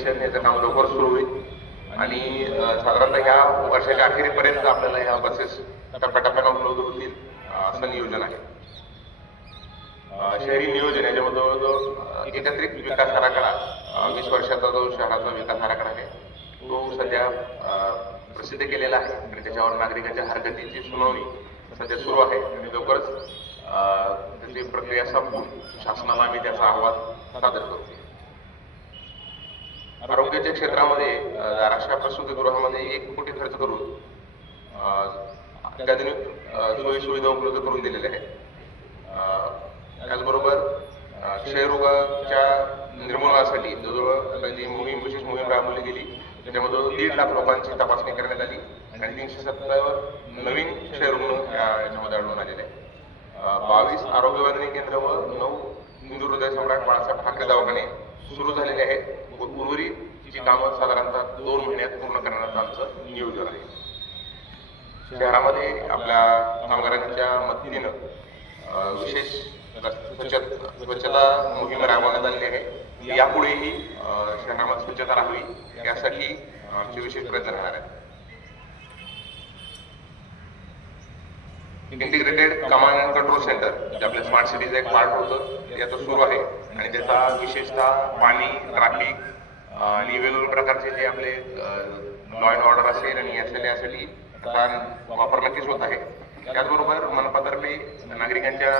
Station याचं काम लवकर सुरू होईल. आणि साधारणतः ह्या वर्षाच्या अखेरीपर्यंत आपल्याला ह्या बसेस टप्प्याटप्प्यानं उपलब्ध होतील असं नियोजन आहे. शहरी नियोजन याच्यामध्ये जवळजवळ एकत्रित विकास आराखडा वीस वर्षाचा जो शहराचा विकास आराखडा आहे तो सध्या प्रसिद्ध केलेला आहे. आणि त्याच्यावर नागरिकांच्या हरकतीची सुनावणी सध्या सुरू आहे. आणि लवकरच त्याची प्रक्रिया संपून शासनाला आम्ही त्याचा अहवाल सादर करतो. आरोग्याच्या क्षेत्रामध्ये धाराशिव धाराशिव प्रसूतीगृहामध्ये एक कोटी खर्च करून अत्याधुनिक सोयी सुविधा उपलब्ध करून दिलेल्या आहेत. त्याचबरोबर क्षयरोगाच्या निर्मूलनासाठी जवळजवळ जी मोहीम विशेष मोहीम राबवली गेली. त्याच्यामध्ये दीड लाख लोकांची तपासणी करण्यात आली आणि तीनशे सत्तर नवीन क्षयरुग्ण या- याच्यामध्ये आढळून आलेले आहे बावीस आरोग्य केंद्र व नऊ हिंदू हृदय सम्राट बाळासाहेब ठाकरे दवाखाने सुरू झालेले आहेत. उर्वरित जी कामं साधारणतः दोन महिन्यात पूर्ण करण्याचं आमचं नियोजन आहे. शहरामध्ये आपल्या कामगारांच्या मदतीनं विशेष स्वच्छता स्वच्छता मोहीम राबवण्यात आलेली आहे. यापुढेही शहरामध्ये स्वच्छता राहावी यासाठी आमचे विशेष प्रयत्न राहणार आहेत. Integrated command and control centre जे आपल्या स्मार्ट सिटीचं एक पार्ट होतं ते आता सुरू आहे. आणि त्याचा विशेषतः पाणी ट्रॅफिक आणि वेगवेगळ्या प्रकारचे जे आपले लॉ अँड ऑर्डर असेल आणि यासाठी यासाठी आता वापर नक्कीच होत आहे. त्याचबरोबर मनपातर्फे नागरिकांच्या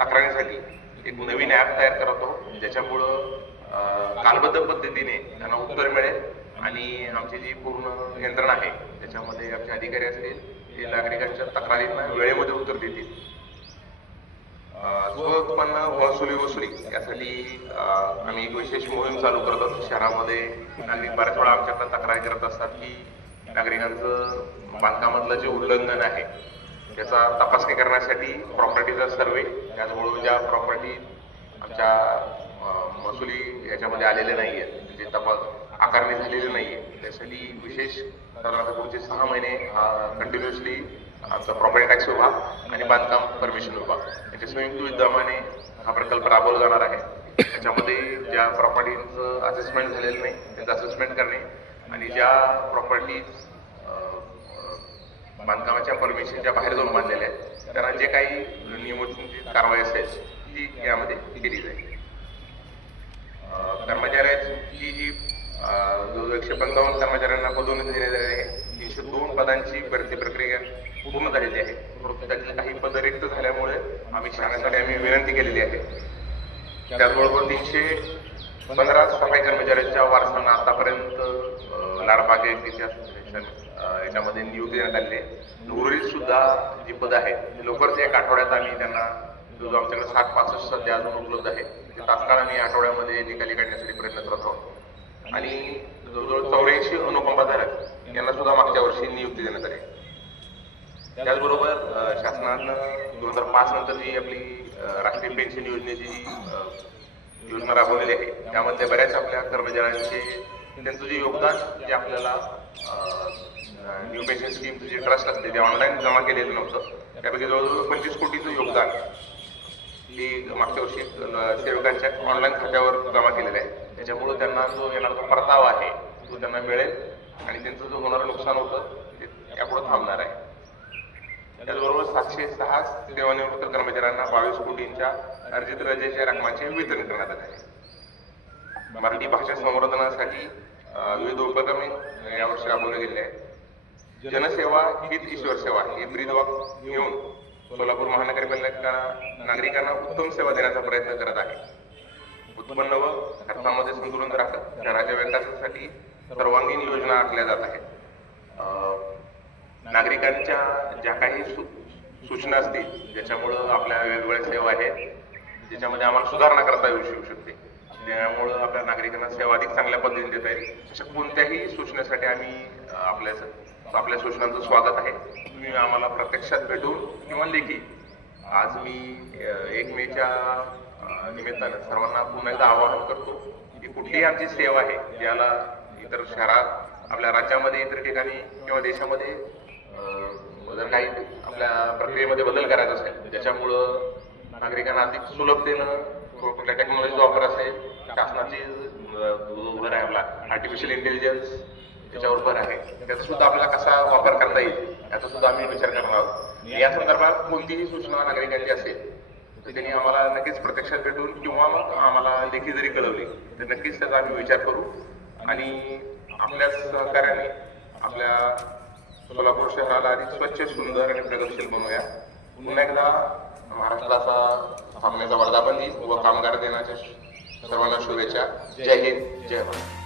तक्रारीसाठी एक नवीन ॲप तयार करतो ज्याच्यामुळं कालबद्ध पद्धतीने त्यांना उत्तर मिळेल. आणि आमची जी पूर्ण यंत्रणा आहे त्याच्यामध्ये आमचे अधिकारी असतील ते नागरिकांच्या तक्रारींना वेळेमध्ये उत्तर देतील. अं, स्वउत्पन्न महसुली वसुली यासाठी आम्ही एक विशेष मोहीम चालू करत असतो शहरामध्ये नागरिक बऱ्याच वेळा आमच्याकडे तक्रार करत असतात की नागरिकांचं बांधकामातलं जे उल्लंघन आहे त्याचा तपासणी करण्यासाठी प्रॉपर्टीचा सर्वे त्याचबरोबर ज्या प्रॉपर्टी आमच्या महसुली याच्यामध्ये आलेले नाही आहेत म्हणजे तपास आकारणी झालेली नाही आहे त्यासाठी विशेष साधारणतः पुढचे सहा महिने कंटिन्युअसली आमचा प्रॉपर्टी टॅक्स विभाग आणि बांधकाम परमिशन विभाग याच्या संयुक्त विद्यमाने हा प्रकल्प राबवला जाणार आहे. त्याच्यामध्ये ज्या प्रॉपर्टीचं असेसमेंट झालेलं नाही त्याचं असेसमेंट करणे आणि ज्या प्रॉपर्टी बांधकामाच्या परमिशनच्या बाहेर जाऊन बांधलेल्या आहेत त्यांना जे काही नियमित कारवाई असेल ती यामध्ये केली जाईल अं, कर्मचाऱ्याची जी अं, जवळजवळ एकशे पंचावन्न दोन पदोन्नती आहे तीनशे दोन पदांची भरती प्रक्रिया पूर्ण झालेली आहे. त्यातील काही पद रिक्त झाल्यामुळे आम्ही शाळेसाठी आम्ही विनंती केलेली आहे. त्याचबरोबर तीनशे पंधरा सफाई कर्मचाऱ्यांच्या वारसांना आतापर्यंत अं, लाडबागे याच्यामध्ये नियुक्ती देण्यात आलेली आहे. उर्वरित सुद्धा जी पद आहेत लवकरच एक आठवड्यात आम्ही त्यांना जो जो आमच्याकडे साठ पासष्ट सध्या अजून उपलब्ध आहे ते तात्काळ आम्ही आठवड्यामध्ये निकाली काढण्यासाठी प्रयत्न करत आहोत. आणि जवळजवळ चौऱ्याऐंशी अनुकंपाधारक यांना सुद्धा मागच्या वर्षी नियुक्ती देण्यात आली. त्याचबरोबर शासनानं दोन हजार पाच नंतर जी आपली राष्ट्रीय पेन्शन योजनेची जी योजना राबवलेली आहे त्यामध्ये बऱ्याच आपल्या कर्मचाऱ्यांचे त्यांचं जे योगदान जे आपल्याला न्यू पेन्शन स्कीमचं जे ट्रस्ट असते ते ऑनलाईन जमा केलेलं नव्हतं. त्यापैकी जवळजवळ पंचवीस कोटीचं योगदान हे मागच्या वर्षी सेवकांच्या ऑनलाईन खात्यावर जमा केलेलं आहे. त्याच्यामुळं त्यांना जो येणारा जो परतावा आहे तो त्यांना मिळेल आणि त्यांचं जो होणारं नुकसान होतं ते यापुढे थांबणार आहे. त्याचबरोबर सातशे सहा सेवानिवृत्त कर्मचाऱ्यांना बावीस कोटींच्या अर्जित रजेच्या रकमाचे वितरण करण्यात आले आहे. मराठी भाषा संवर्धनासाठी विविध उपक्रम यावर्षी राबवले गेले आहेत. जनसेवा हीच ईश्वर सेवा हे ब्रीदवाक घेऊन सोलापूर महानगरपालिका नागरिकांना उत्तम सेवा देण्याचा प्रयत्न करत आहे. उत्पन्न व खर्चामध्ये संतुलन राखत शहराच्या विकासासाठी सर्वांगीण योजना आखल्या जात आहेत. नागरिकांच्या ज्या काही सूचना असतील ज्याच्यामुळं आपल्या वेगवेगळ्या सेवा आहेत ज्याच्यामध्ये आम्हाला सुधारणा करता येऊ शकू शकते. त्यामुळं आपल्या नागरिकांना सेवा अधिक चांगल्या पद्धतीने देता येईल. अशा कोणत्याही सूचनेसाठी आम्ही आपल्या आपल्या सूचनांचं स्वागत आहे. तुम्ही आम्हाला प्रत्यक्षात भेटून किंवा लेखी आज मी एक मेच्या निमित्तानं सर्वांना पुन्हा एकदा आवाहन करतो की कुठलीही आमची सेवा आहे ज्याला इतर शहरात आपल्या राज्यामध्ये इतर ठिकाणी किंवा देशामध्ये जर काही आपल्या प्रक्रियेमध्ये बदल करायचा असेल ज्याच्यामुळं नागरिकांना अधिक सुलभतेनं कुठल्या टेक्नॉलॉजीचा वापर असेल शासनाची भर आहे आपला आर्टिफिशियल इंटेलिजन्स त्याच्यावर भर आहे त्याचा सुद्धा आपल्याला कसा वापर करता येईल याचा सुद्धा आम्ही विचार करणार आहोत. या संदर्भात कोणतीही सूचना नागरिकांची असेल तर त्यांनी आम्हाला नक्कीच प्रत्यक्षात भेटून किंवा मग आम्हाला लेखी जरी कळवली तर नक्कीच त्याचा आम्ही विचार करू. आणि आपल्या सहकार्याने आपल्या सोलापूर शहराला अधिक स्वच्छ सुंदर आणि प्रगतशील बनवूया. पुन्हा एकदा महाराष्ट्राचा सामन्याचा वर्धापन दिन व कामगार दिनाच्या सर्वांना शुभेच्छा. जय हिंद जय भारत.